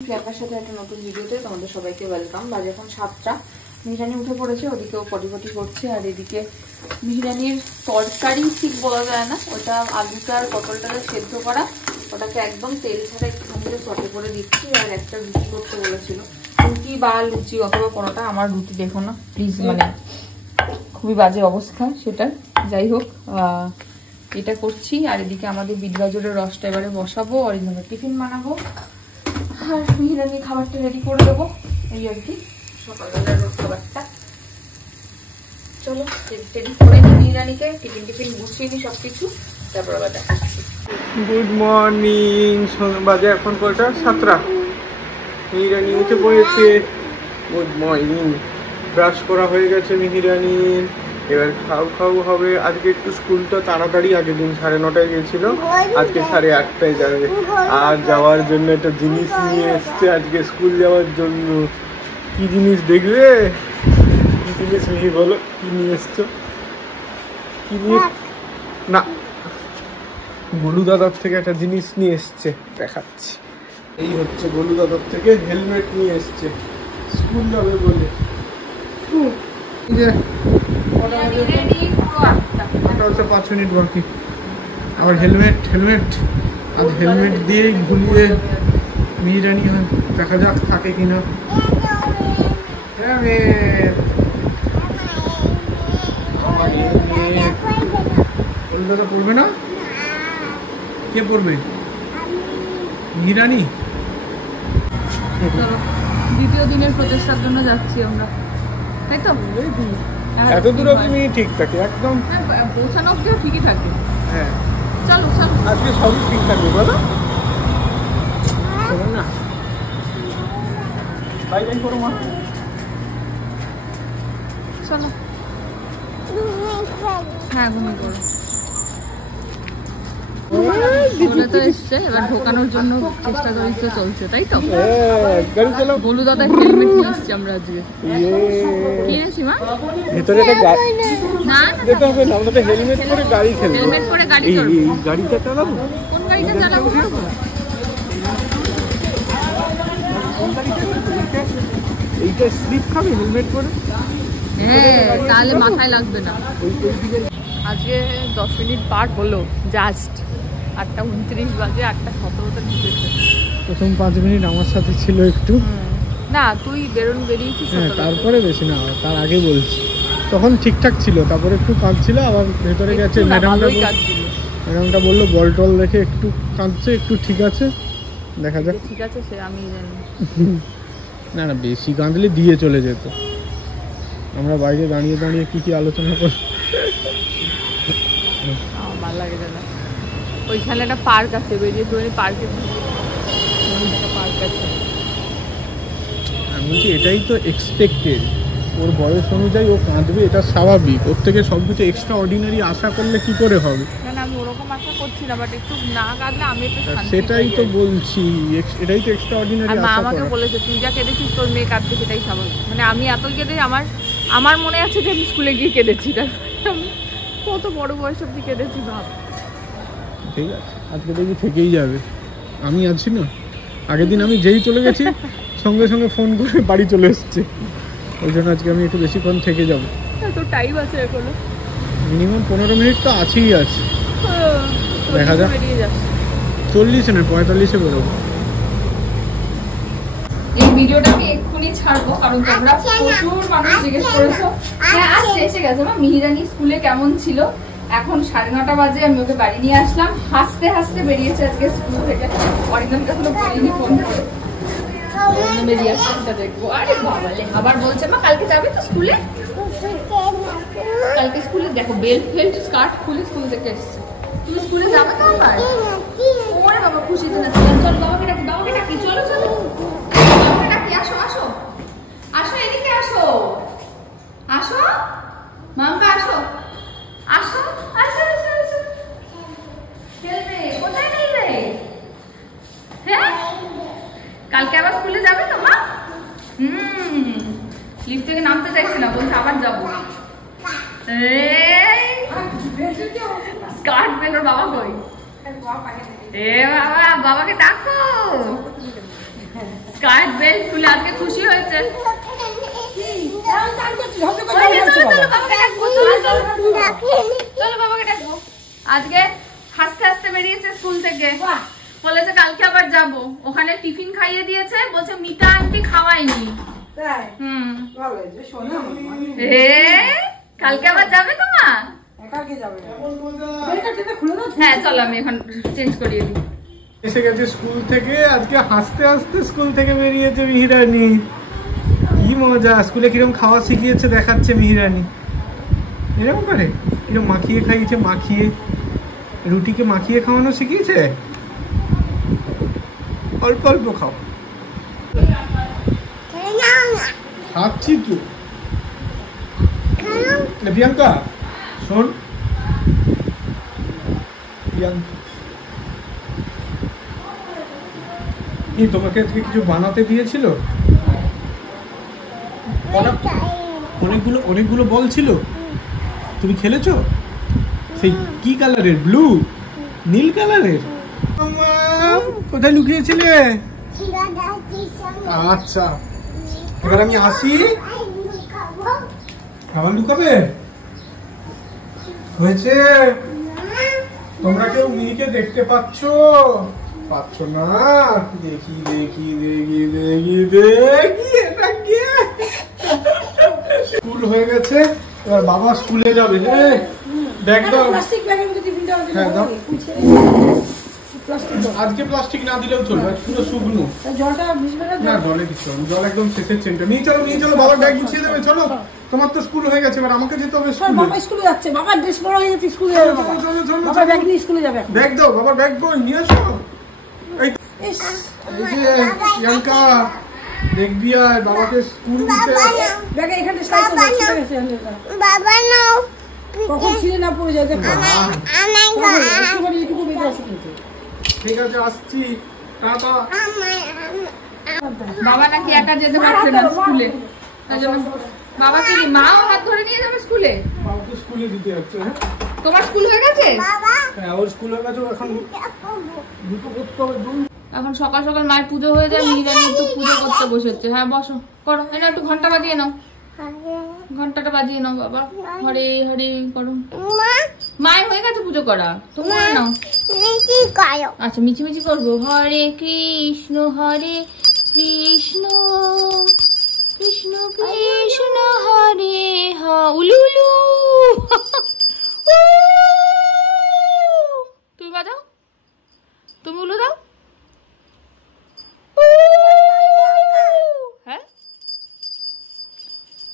আপনার সাথে একটা নতুন ভিডিওতে তোমাদের সবাইকে ওয়েলকাম। বাজে এখন 7টা। মিহিরানি উঠে পড়েছে, ওদিকেও পটি করছে, আর এদিকে মিহিরানির তরকারি ঠিক বলা যায় না, ওটা আলুটা আর পটলটাকে সেদ্ধ করা, ওটাকে একদম তেল ছাড়া একটুখানি সটে করে দিচ্ছি। আর একটা রুটি করতে বলেছিল, রুটি বা লুচি অথবা পরোটা। আমার রুটি দেখো না প্লিজ, মানে খুবই বাজে অবস্থা সেটা। যাই হোক, এটা করছি। আর এদিকে আমাদের বিট গাজরের রসটা এবারে বসাবো, আর এখানে টিফিন বানাবো, আর মিহিরানি খাবারটা রেডি করে দেবো। এই আর কি সকালবেলার খাবারটা। চলো রেডি করে নিই মিহিরানিকে, টিফিন গুছিয়ে নিই সবকিছু, তারপর আবার দেখাচ্ছি। Good morning. বাজে এখন কয়টা? 7টা। মিহিরানি উঠে পড়েছে। Good morning. ব্রাশ করা হয়ে গেছে মিহিরানির, এবার খাও হবে। আজকে একটু স্কুলটা তাড়াতাড়ি, আগের দিন 9:30টায় গেছিল, আজকে 8:30টায় যাবে। আর যাওয়ার জন্য একটা জিনিস নিয়ে এসছে আজকে স্কুল যাওয়ার জন্য। কি জিনিস দেখবে? কি জিনিস মিহি বলো, কি নিয়ে এসছো? কি নিয়ে? না, গোলু দাদার থেকে একটা জিনিস নিয়ে এসছে, দেখাচ্ছি। এই হচ্ছে গোলু দাদার থেকে হেলমেট নিয়ে এসছে স্কুল যাবে বলে। ওটা হচ্ছে 5 মিনিট বাকি। আবার হেলমেট আজ হেলমেট দিয়েই ঘুরিয়ে মিহিরানি হয়, দেখা যাক থাকে কিনা। দাদা পড়বে না? কে পড়বে? মিহিরানি। দ্বিতীয় দিনের প্রচেষ্টার জন্য যাচ্ছি আমরা, তাই তো? এত দূর অবধি ঠিক থাকে একদম, পৌঁছানো অবধিও ঠিকই থাকে। হ্যাঁ চলো আজকে সবই ঠিক থাকবে বলো না? বাই বাই করো মা। চলো। হ্যাঁ ঘুমিয়ে পড়ো। তো এসছে, এবার ঢোকানোর জন্য চেষ্টা করিতে চলছে, তাই তো? গোলু দাদা হেলমেট নিয়ে এসছি আমরা আজকে। কি এনেছি মা? ভেতরে একটা গাড়ি না যেতে হবে না, আমরা তো হেলমেট পরে গাড়ি খেলবো। হেলমেট পরে গাড়ি চড়বো। এই গাড়িটা চালাবো। কোন গাড়িটা চালাবো? এইটা স্লিপ খাবে হেলমেট পরে? হ্যাঁ, তাহলে মাথায় লাগবে না। আজকে 10 মিনিট পার হলো, জাস্ট 8:29 বাজে, 8:17তে ঢুকেছে। প্রথম 5 মিনিট আমার সাথে ছিল একটু। না তুই বেরিয়েছিস। হ্যাঁ তারপরে বেশি না, তার আগে বলছি তখন ঠিকঠাক ছিল, তারপরে একটু কাঁদছিল, আবার ভেতরে গেছে। ম্যাডামটা বললো বল টল দেখে একটু কাঁদছে, একটু ঠিক আছে, দেখা যাক। ঠিক আছে সে আমি জানি। না বেশি কাঁদলে দিয়ে চলে যেত। আমরা বাইরে দাঁড়িয়ে কি আলোচনা করি। ভালো লাগে দাদা। ওইখানে একটা পার্ক আছে, বেরিয়ে তুমি পার্কে পার্ক আছে। আমি বলছি এটাই তো এক্সপেক্টেড, ওর বয়স অনুযায়ী ও কাঁদবে, এটা স্বাভাবিক। ওর থেকে সবকিছু এক্সট্রা অর্ডিনারি আশা করলে কি করে হবে? না আমি ওরকম আশা করছি না, বাট একটু না কাঁদলে আমি একটু শান্তি। সেটাই তো বলছি, এটাই তো এক্সট্রা অর্ডিনারি আশা। মা আমাকে বলেছে তুই যা কেঁদেছিস তোর মেয়ে কাঁদছে, সেটাই স্বাভাবিক। মানে আমি এত কেঁদে আমার মনে আছে যে আমি স্কুলে গিয়ে কেঁদেছি, কত বড় বয়স অব্দি কেঁদেছি ভাব। ঠিক আছে, আজকে দেখি থেকেই যাবে, আমি আছি না। আগের দিন আমি যেই চলে গেছি সঙ্গে সঙ্গে ফোন করে বাড়ি চলে এসছে, ওই জন্য আজকে আমি একটু বেশিক্ষণ থেকে যাবো। তো টাইম আছে এখনো, মিনিমাম 15 মিনিট তো আছেই আছে। দেখা যাক, 40 না 45-এ বেরোবো। এই ভিডিওটা আমি এক্ষুনি ছাড়বো, কারণ তোমরা প্রচুর মানুষ জিজ্ঞেস করেছো। হ্যাঁ আসছে, এসে গেছে মা। মিহিরানি স্কুলে কেমন ছিল? এখন 9:30 বাজে, আমি ওকে বাড়ি নিয়ে আসলাম। হাসতে হাসতে বেরিয়েছে আজকে স্কুল থেকে। অরিন্দমকে এখনো বলিনি ফোন করে, বেরিয়ে আসছে দেখবো। আরে বাবালে, আবার বলছে মা কালকে যাবে তো স্কুলে? কালকে স্কুলে দেখো বেল্ট স্কার্ট খুলে স্কুল থেকে এসছে। তুমি স্কুলে যাবে তো আবার? ওরে বাবা খুশিতে না। চলো বাবাকে ডাকি, চলো বাবাকে ডাকি। আসো এদিকে আসো মাম্পা, আসো খেলবে। কোথায় খেলবে? হ্যাঁ কালকে আবার স্কুলে যাবে তো মা? লিফট থেকে নামতে চাইছি না, বলছে আবার যাবো। স্কার্ট পেলোর বাবা কই? এ বাবা, বাবাকে ডাকো। স্কার্ট বেল্ট খুলে আজকে খুশি হয়েছে। আজকে হাসতে হাসতে বেরিয়েছে স্কুল থেকে, বলেছে কালকে আবার যাব। ওখানে টিফিন খাইয়ে দিয়েছে, বলছে মিতা আন্টি খাওয়াইনি। কালকে আবার যাবে তো মা? হ্যাঁ চলো আমি এখন চেঞ্জ করিয়ে দিই। এসে গেছে স্কুল থেকে, আজকে হাসতে হাসতে স্কুল থেকে বেরিয়েছে মিহিরানি। কি মজা! স্কুলে কিরকম খাওয়া শিখিয়েছে দেখাচ্ছে মিহিরানি। এরকম করে কিরকম মাখিয়ে খাইয়েছে, মাখিয়ে রুটিকে মাখিয়ে খাওয়ানো শিখিয়েছে। অল্প অল্প খাও। খাচ্ছি তো প্রিয়াঙ্কা, শোন প্রিয়াঙ্কা, তোমাকে আজকে কিছু বানাতে দিয়েছিল? অনেকগুলো বল ছিল, তুমি খেলেছো? সেই কি কালারের? ব্লু, নীল কালারের? কোথায় লুকিয়েছিলে? আচ্ছা এবার আমি আসি, আবার লুকাবে? হয়েছে? তোমরা কেউ মিহিকে দেখতে পাচ্ছ না? দেখি দেখি দেখি দেখি দেখি, এটা কে? স্কুল হয়ে গেছে, এবার বাবা স্কুলে যাবে। ব্যাগ দাও। হ্যাঁ দাও। আজকে প্লাস্টিক না দিলেও চলবে, পুরো শুকনো। না জলে দিচ্ছ, জল একদম শেষের চেনটা। নিয়ে চলো বাবার ব্যাগ গুছিয়ে দেবে। চলো, তোমার তো স্কুল হয়ে গেছে, এবার আমাকে যেতে হবে স্কুলে। বাবা স্কুলে যাচ্ছে, বাবা ড্রেস পরা হয়ে গেছে, স্কুলে যাবে। বাবা ব্যাগ নিয়ে স্কুলে যাবে। ব্যাগ দাও, বাবার ব্যাগ কই? নিয়ে আসো। এই যে প্রিয়াঙ্কা, দেখবি আর বাবাকে স্কুল দিতে। ব্যাগে এখানে সাইকেল ছিঁড়ে গেছে। বাবা নাও, কখন ছিঁড়ে না পড়ে যায় দেখো। এইটুকু বেঁধে আছে কিন্তু। ঠিক আছে আসছি, টাটা। বাবা নাকি একা যেতে পারছে না স্কুলে, বাবা কি মাও হাত ধরে নিয়ে যাবে স্কুলে? বাবাকে স্কুলে দিতে যাচ্ছে। তোমার স্কুল হয়ে গেছে? হ্যাঁ ওর স্কুল হয়ে গেছে, এখন দুটো করতে হবে। এখন সকাল সকাল মায়ের পুজো হয়ে যায়, মিহিরানি একটু পুজো করতে বসেছে। হ্যাঁ বসো, করো। এনে একটু ঘন্টা বাজিয়ে নাও, ঘন্টাটা বাজিয়ে নাও বাবা। হরে হরে করো। মায়ের হয়ে গেছে পুজো করা, তো করে নাও। আচ্ছা মিছিমিছি করবো। হরে কৃষ্ণ কৃষ্ণ কৃষ্ণ কৃষ্ণ হরে উলু উলু। তুমি বাজাও, তুমি উলু দাও। হ্যাঁ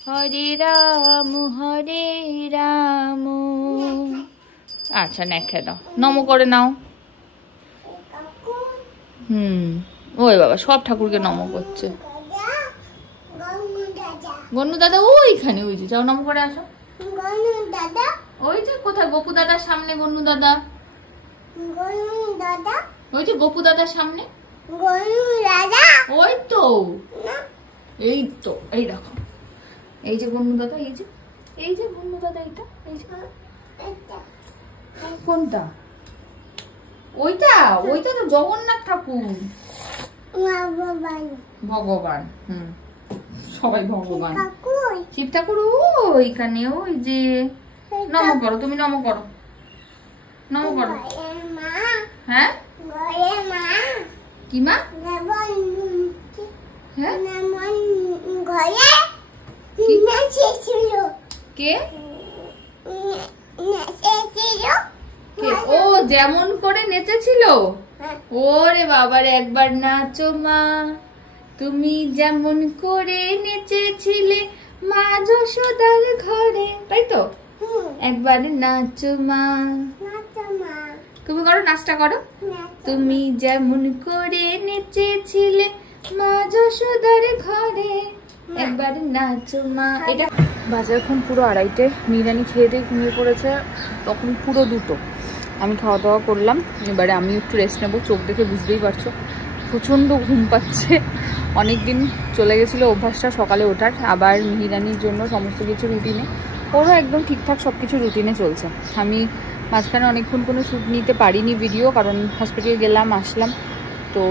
হরে রাম আচ্ছা নেখে দাও, নমো করে নাও। ওই বাবা সব ঠাকুরকে নমো করছে। গনু দাদা ওইখানে, ওই যে যাও নমো করে আসো। ওই যে কোথায় গপু দাদার সামনে, গনু দাদা ওই যে গপু দাদার সামনে। ওই তো এই তো, এই দেখো, এই যে গনু দাদা, এই যে গনু দাদা, এইটা এই যে কোনটা? ওইটা তো জগন্নাথ ঠাকুর, ভগবান। সবাই ভগবান। শিব ঠাকুর ওইখানে, ওই যে নম করো, তুমি নম করো, নম করো। হ্যাঁ কি মা? হ্যাঁ কে? ও যেমন করে নেচেছিল। ওরে বাবার একবার নাচো মা, তুমি যেমন করে নেচেছিলে মা যশোদার ঘরে, তাই তো? একবার নাচো মা, তুমি করো, নাচটা করো। তুমি যেমন করে নেচেছিলে মা যশোদার ঘরে, একবার নাচো মা। এটা বাজে এখন পুরো 2:30। মিহিরানি খেয়ে দিয়ে ঘুমিয়ে পড়েছে, তখন পুরো 2টো। আমি খাওয়া দাওয়া করলাম, এবারে আমি একটু রেস্ট নেবো। চোখ দেখে বুঝতেই পারছো প্রচণ্ড ঘুম পাচ্ছে। অনেকদিন চলে গেছিলো অভ্যাসটা সকালে ওঠার, আবার মিহিরানির জন্য সমস্ত কিছু রুটিনে, ওরও একদম ঠিকঠাক সব কিছু রুটিনে চলছে। আমি মাঝখানে অনেকক্ষণ কোনো শ্যুট নিতে পারিনি ভিডিও, কারণ হসপিটাল গেলাম আসলাম, তো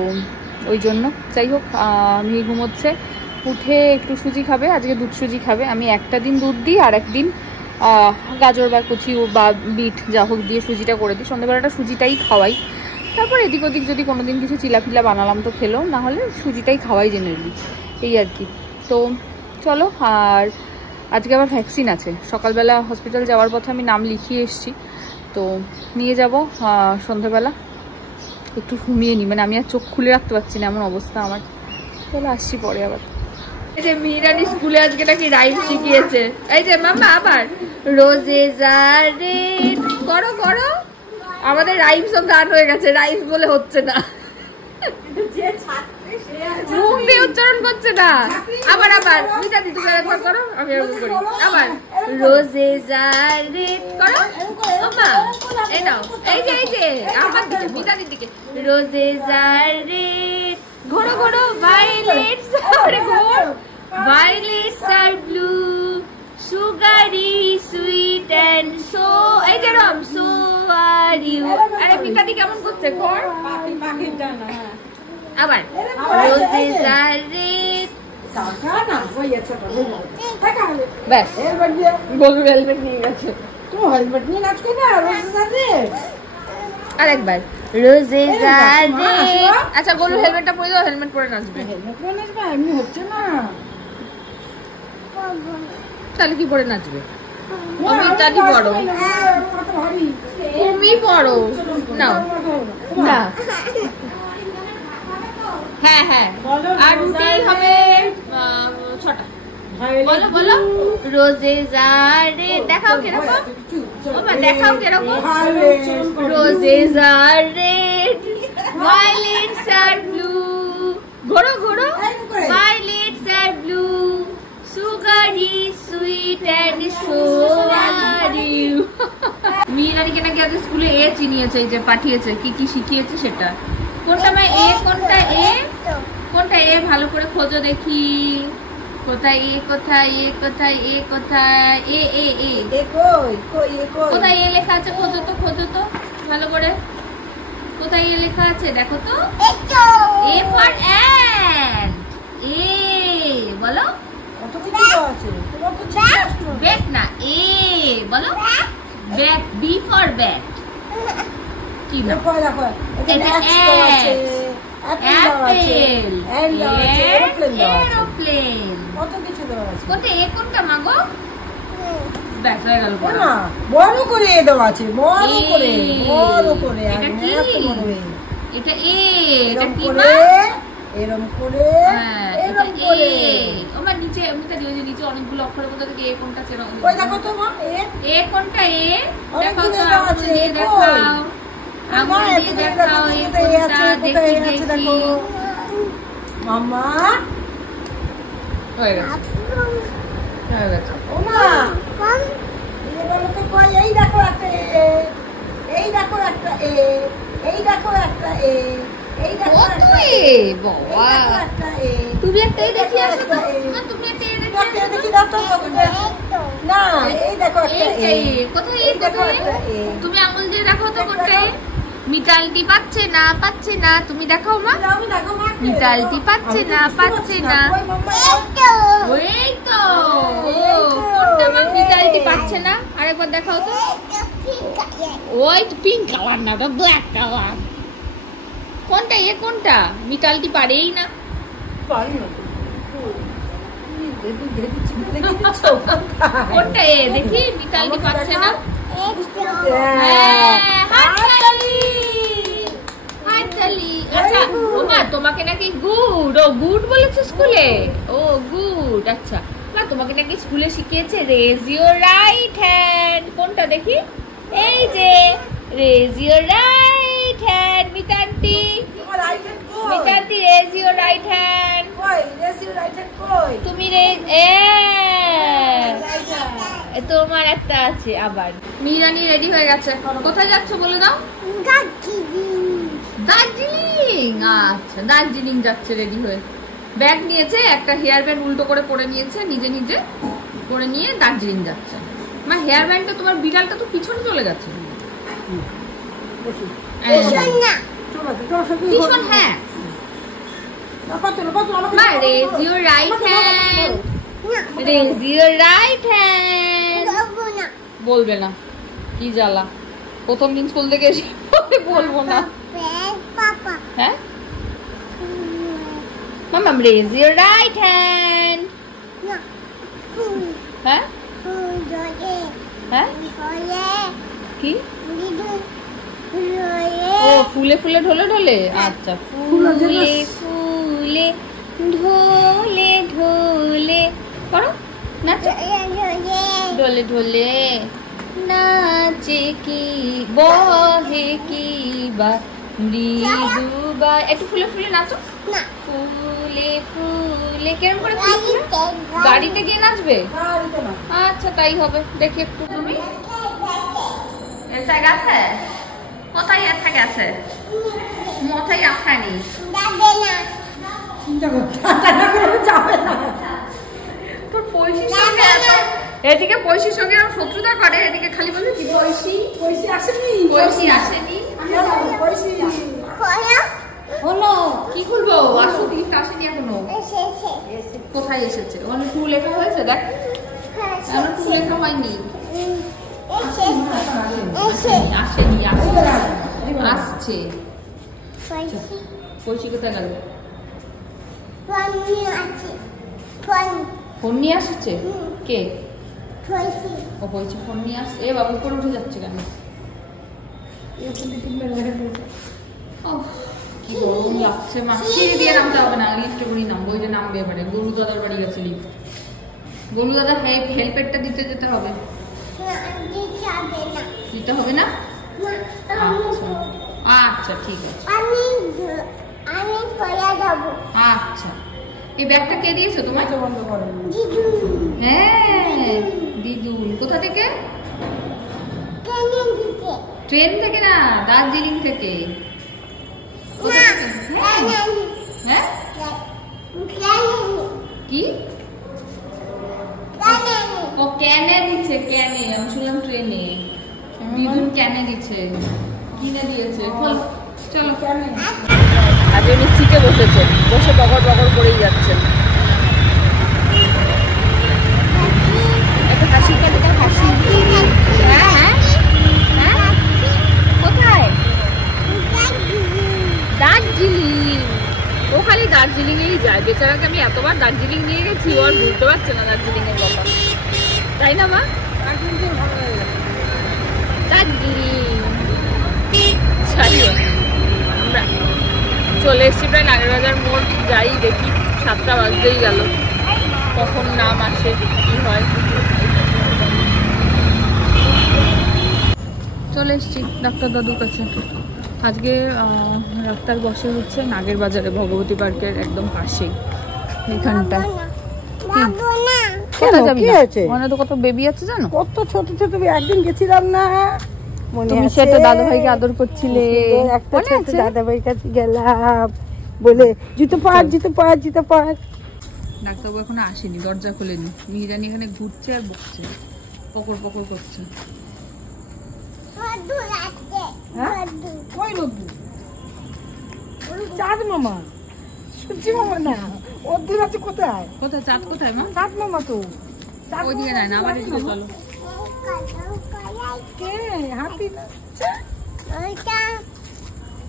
ওই জন্য। যাই হোক, মিহি ঘুমোচ্ছে, উঠে একটু সুজি খাবে, আজকে দুধ সুজি খাবে। আমি একটা দিন দুধ দিই আর একদিন গাজর বা কুচি বা বিট যা হোক দিয়ে সুজিটা করে দিই। সন্ধ্যেবেলাটা সুজিটাই খাওয়াই, তারপর এদিক ওদিক যদি কোনোদিন কিছু চিলাফিলা বানালাম তো খেলো, না হলে সুজিটাই খাওয়াই জেনারেলি, এই আর কি। তো চলো, আর আজকে আবার ভ্যাকসিন আছে। সকালবেলা হসপিটাল যাওয়ার পথে আমি নাম লিখিয়ে এসেছি, তো নিয়ে যাব সন্ধ্যাবেলা। একটু ঘুমিয়ে নিই, মানে আমি আর চোখ খুলে রাখতে পারছি না, এমন অবস্থা আমার। চলো আসছি পরে আবার। এই যে মিহিরানি স্কুলে আজকে নাকি রাইম শিখিয়েছে। এই যে মামা আবার রোজেজারে করো করো, আমাদের রাইমস গান হয়ে গেছে, রাইমস বলে হচ্ছে না, মুখ দিয়ে উচ্চারণ করছে না। আবার আবার মিতাদি তুমি একবার করো, আমি এরকম করি। আবার রোজেজারে করো মামা, এই নাও, এই যে আমার দিকে, মিতাদির দিকে। রোজেজারে ঘোরো ঘোরো, ভায়োলেটস আরে ঘোর, violets are blue, sugary sweet and so, এই যে রম সো আর ইউ। আরে মিতাদি কেমন করছে, কর আবার রোজেজারে। ব্যাস, গোলু হেলমেট নিয়ে গেছে। তুমি হেলমেট নিয়ে নাচ করবে রোজেজারে? আরেকবার রোজেজারে। আচ্ছা গোলু হেলমেটটা পরে দাও, হেলমেট পরে নাচবে। হেলমেট পরে নাচবে? এমনি হচ্ছে না। তাহলে কি পরে নাচবে? মিতাদি বড়, তুমি বড় নাও না। হ্যাঁ হ্যাঁ, আর রুটেই হবে 6টা। বলো বলো রোজেজারে, দেখাও কিরকম, দেখাও কিরকম। রোজেজারে ভায়োলেটস আর ব্লু, ঘোরো ঘোরো, violets are blue, sugary sweet and so are you. মিহিরানিকে নাকি আজকে স্কুলে এ চিনিয়েছে, এই যে পাঠিয়েছে, কি কি শিখিয়েছে সেটা। কোনটা মা এ, কোনটা এ, কোনটা এ ভালো করে খোঁজো দেখি। কোথায় এ, কোথায় এ, কোথায় এ, কোথায় এ, এ এ কোথায় এ লেখা আছে, খোঁজো তো, খোঁজো তো ভালো করে, কোথায় এ লেখা আছে দেখো তো। এ ফর অ্যান্ট, এ বলো। ব্যাট না, এ বলো। Bat, B for bat. কি না, এরোপ্লেন। কোনটা এ, কোনটা মাগো? ব্যাস হয়ে গেল। বড় করে দেওয়া আছে, বড় করে, বড় করে। এটা কি? এটা এ, এটা কি মা? এরকম করে, এরকম করে। ও মা নিচে, মিতাদি ওই যে নিচে অনেকগুলো অক্ষরের মধ্যে থেকে এ কোনটা চেনা? ওই দেখো তো মা, এ কোনটা এ? দেখাও তো, আঙুল দিয়ে দেখাও, আঙুল দিয়ে দেখাও এ কোনটা, দেখি দেখি। মামা হয়ে গেছে, হয়ে গেছে। ও মা এই বলো তো, কই এই দেখো একটা এ, এই দেখো একটা এ, এই দেখো একটা এ, এই দেখো একটা এ, বাবা একটা এ। তুমি একটা এ দেখি আসো তো, তুমি একটা এ দেখি আসো দেখি দাও তো, না এই দেখো একটা এ। কোথায় এ, কোথায়? তুমি আঙুল দিয়ে দেখো তো কোনটা এ। মিতালটি পাচ্ছে না, পাচ্ছে না, তুমি দেখাও মা। মিতালটি পাচ্ছে না, পাচ্ছে না। ওই তো, কোনটা মা মিতালটি পাচ্ছে না? আরেকবার দেখাও তো। ওই তো পিঙ্ক কালার না, ওটা ব্ল্যাক কালার। কোনটা এ, কোনটা? মিতালটি পারেই না। কোনটা এ দেখি, মিতালটি পাচ্ছে না। আচ্ছা ওমা তোমাকে নাকি গুড, ও গুড বলেছে স্কুলে, ও গুড। আচ্ছা মা তোমাকে নাকি স্কুলে শিখিয়েছে রেজ ইওর রাইট হ্যান্ড। কোনটা দেখি? এই যে raise your right hand. Mitanti, Mitanti raise your right hand. তুমি রেজ, তোমার একটা আছে। আবার মিহিরানি রেডি হয়ে গেছে। কোথায় যাচ্ছ বলে দাও? দার্জিলিং। আচ্ছা দার্জিলিং যাচ্ছে রেডি হয়ে। ব্যাগ নিয়েছে, একটা হেয়ার ব্যান্ড উল্টো করে পরে নিয়েছে, নিজে নিজে পরে নিয়ে দার্জিলিং যাচ্ছে। মা হেয়ার ব্যান্ডটা তোমার বিড়ালটা তো পিছনে চলে গেছে। পিছন, হ্যাঁ মা raise your right hand, raise your right hand। বলবে না, কি জ্বালা, প্রথম দিন স্কুল থেকে এসে বলবো না। হ্যাঁ মাম্মাম raise your right hand। হ্যাঁ হ্যাঁ কি ও ফুলে ফুলে ঢলে ঢলে, আচ্ছা ফুলে ফুলে ঢলে ঢলে করো, নাচো ঢলে ঢলে নাচে কি বহে কি বা মৃদুবা, একটু ফুলে ফুলে নাচো, ফুলে ফুলে কেরম করে গাড়িতে গিয়ে নাচবে? আচ্ছা তাই হবে, দেখি একটু। তুমি এটা গেছে কোথায়? এটা গেছে মাথায় আসেনি, তোর পয়সির সঙ্গে এদিকে পয়সির সঙ্গে শত্রুতা করে, এদিকে খালি বলবে কি পয়সি আসেনি, পয়সি আসেনি হলো কি খুলবো, আসো গিফট আসেনি এখনো। কোথায় এসেছে? ওখানে টু লেখা হয়েছে, দেখ এখনো টু লেখা হয়নি। আসেনি, আসছে। পয়সি কোথায় গেল? ফোন নিয়ে আসছে কে? ও পয়সি ফোন নিয়ে আসছে। এ বাবু করে উঠে যাচ্ছে কেন? কি গরম লাগছে মা, সিঁড়ি দিয়ে নামতে হবে না, লিফটে করেই নামবো। ওই যে নামবে এবারে, গরু দাদার বাড়ি গেছে লিফট, গরু দাদা হেল্পেরটা দিতে যেতে হবে। দিতে হবে না? আচ্ছা ঠিক আছে, আচ্ছা। এই ব্যাগটা কে দিয়েছে তোমায়? হ্যাঁ দিদুন। কোথা থেকে? ট্রেন থেকে না, দার্জিলিং থেকে। হ্যাঁ কি ও ক্যানে দিচ্ছে? ক্যানে, আমি শুনলাম ট্রেনে। দিদুন ক্যানে দিচ্ছে, কিনে দিয়েছে। চলো ক্যানে। আজ উনি সিটে বসেছে, বসে বগড় বগড় করেই যাচ্ছেন। একটা হাসি কালিটা হাসি। হ্যাঁ হ্যাঁ হ্যাঁ কোথায়? দার্জিলিং। ও খালি দার্জিলিং এই যায়, বেচারাকে আমি এতবার দার্জিলিং নিয়ে গেছি, ও আর বুঝতে পারছে না দার্জিলিং এর কথা, তাই না মা? দার্জিলিং ছাড়িয়ে আমরা চলে এসছি প্রায় নাগেরবাজার মোড়। যাই দেখি, 7টা বাজতেই গেল, কখন নাম আসে কি হয়। চলে এসছি ডাক্তার দাদুর কাছে। আজকে ডাক্তার বসে হচ্ছে নাগেরবাজারে, ভগবতী পার্কের একদম পাশেই, এইখানটায়। মনে তো কত বেবি আছে জানো, কত ছোট ছোট। একদিন গেছিলাম না, তুমি সেটা দাদু ভাইকে আদর করছিলে, একটা ছোট দাদা ভাইয়ের কাছে গেলাম বলে জুতো পার জুতো পার জুতো পার। ডাক্তারবাবু এখনো আসেনি, দরজা খোলেনি। মিহিরানি এখানে ঘুরছে আর বকছে, পকর পকর করছে। চাঁদ মামা, সূর্যি মামা না, ওদের আছে। কোথায় কোথায় চাঁদ? কোথায় মা? চাঁদ মামা তো ওইদিকে যায় না, আবার এদিকে চলো। কে হাতি?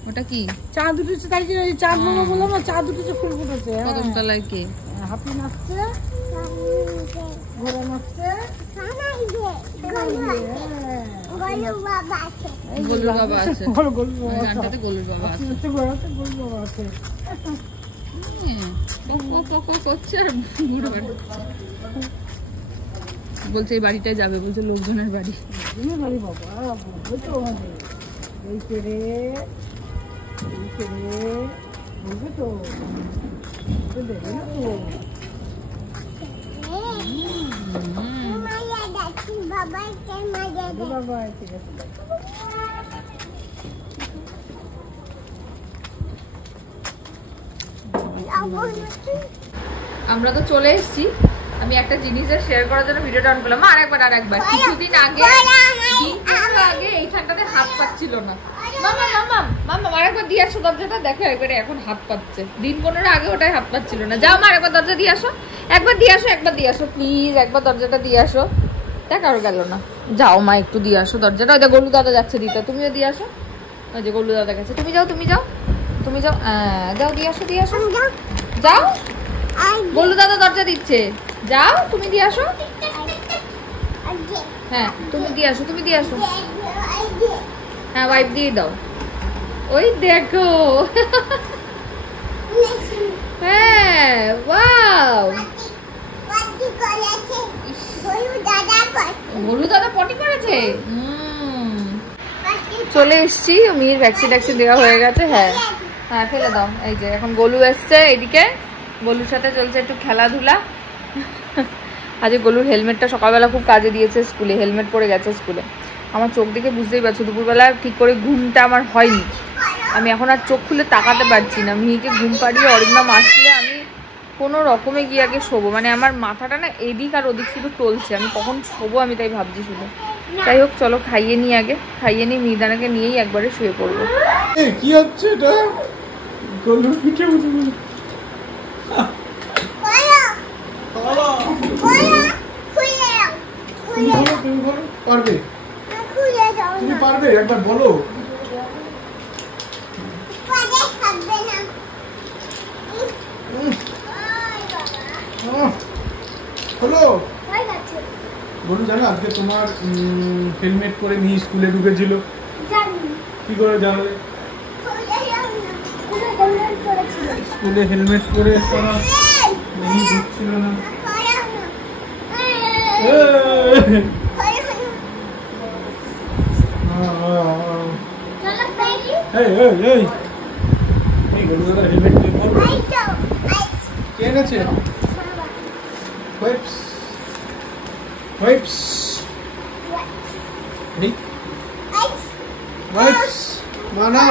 ওটা কি? চাঁদ উঠেছে, তাই জন্য চাঁদ মামা বললাম না। চাঁদ উঠেছে, ফুল ফুটেছে। কদমতলায় কে? হাতি নাচছে, ঘোড়া নাচছে, গোলুর বাবা আছে। গানটাতে গোলুর বাবা আছে, করছে আর ঘুরে বেড়াচ্ছে। বলছে এই বাড়িটায় যাবে, বলছে লোকজনের বাড়ি। বাবা বলবে তো, এই রে বলবে তো, দেবে না তো। বাবা ঠিক আছে। আমরা তো চলে এসেছি। আমি একটা জিনিসের শেয়ার করার জন্য ভিডিওটা অন করলাম। আরেকবার কিছুদিন আগে এইখানটাতে হাত পাচ্ছিল না, মামা মামা মামা আরেকবার দিয়ে আসো দরজাটা। দেখো একবারে এখন হাত পাচ্ছে, দিন 15 আগে ওটাই হাত পাচ্ছিল না। যাও মা আরেকবার দরজা দিয়ে আসো, একবার দিয়ে আসো, একবার দিয়ে আসো প্লিজ, একবার দরজাটা দিয়ে আসো। দেখ আর গেল না। যাও মা একটু দিয়ে আসো দরজাটা। ওই যে গোলু দাদা যাচ্ছে দিতে, তুমিও দিয়ে আসো। ওই যে গোলু দাদা গেছে, তুমি যাও তুমি যাও তুমি যাও। যাও দিয়ে আসো দিয়ে আসো, যাও। গোলু দাদা দরজা দিচ্ছে, যাও তুমি দিয়ে আসো। হ্যাঁ তুমি দিয়ে আসো, তুমি দিয়ে আসো। হ্যাঁ ওয়াইপ দিয়ে দাও। ওই দেখো হ্যাঁ ওয়াও, গোলু দাদা পটি করেছে। চলে এসছি, মির ভ্যাকসিন ট্যাকসিন দেওয়া হয়ে গেছে। হ্যাঁ হ্যাঁ ফেলে দাও। এই যে এখন গোলু এসছে এইদিকে, গোলুর সাথে চলছে একটু খেলাধুলা। আজকে গোলুর হেলমেটটা সকালবেলা খুব কাজে দিয়েছে স্কুলে, হেলমেট পরে গেছে স্কুলে। আমার চোখ দেখে বুঝতেই পারছো দুপুরবেলা ঠিক করে ঘুমটা আমার হয়নি, আমি এখন আর চোখ খুলে তাকাতে পারছি না। মিহিকে ঘুম পাড়িয়ে অরিন্দম আসলে আমি কোনো রকমে গিয়ে আগে শোবো, মানে আমার মাথাটা না এদিক আর ওদিক শুধু টলছে, আমি কখন শোবো আমি তাই ভাবছি শুধু। যাই হোক চলো খাইয়ে নিই, আগে খাইয়ে নিই, মিহিদানাকে নিয়েই একবারে শুয়ে পড়বো। কি হচ্ছে এটা? গলুর পিঠে পারবে, তুমি পারবে? একবার বলো। হলো বলুন, জানো আজকে তোমার হেলমেট পরে নিয়ে স্কুলে ঢুকেছিল? কি করে জানলে? স্কুলে হেলমেট পরে নিয়ে ঢুকছিল না। হেলমেট কে এনেছে? Wipes. Wipes. Hey. Wipes. Mana?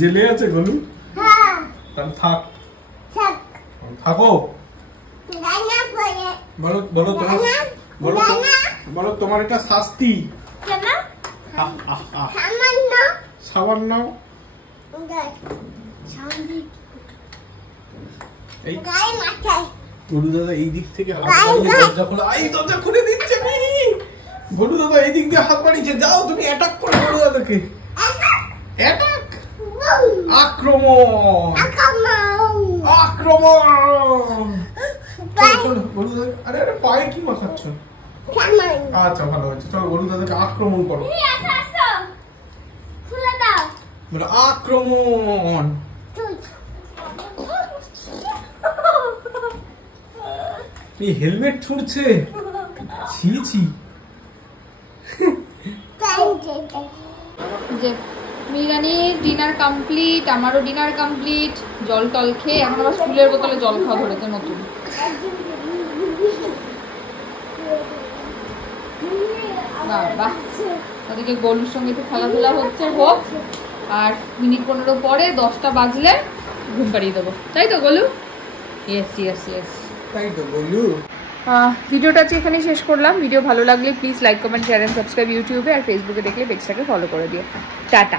জেলে আছে গলু? তাহলে থাক, থাকো। বলো বলো তোমার, বলো বলো তোমার এটা শাস্তি। সাবান নাও। গলু দাদা এই দিক থেকে হাত বাড়িয়ে দরজা খোলা, এই দরজা খুলে দিচ্ছে। গলু দাদা এই দিক দিয়ে হাত বাড়িয়েছে, যাও তুমি অ্যাটাক করো গলু দাদাকে। অ্যাটাক, আক্রমণ, আক্রমণ। চলো চলো গলু দাদা। আরে আরে পায়ে কি মাখাচ্ছ? আচ্ছা ভালো হয়েছে, চলো গলু দাদাকে আক্রমণ করো। বলো আক্রমণ। এই হেলমেট ছুড়ছে, ছি ছি। যে মিরানির ডিনার কমপ্লিট, আমারও ডিনার কমপ্লিট। জল টল খেয়ে এখন আবার স্কুলের বোতলে জল খাওয়া ধরেছে নতুন। বাহ, ওদিকে গোলুর সঙ্গে একটু খেলাধুলা হচ্ছে, হোক। আর মিনিট 15 পরে 10টা বাজলে ঘুম পাড়িয়ে দেবো, তাই তো গোলু? ইয়েস ইয়েস ইয়েস, তাই তো গোলু। ভিডিওটা আজকে এখানেই শেষ করলাম। ভিডিও ভালো লাগলে please like comment share and subscribe ইউটিউবে, আর ফেসবুকে দেখলে পেজটাকে ফলো করে দিও। টাটা।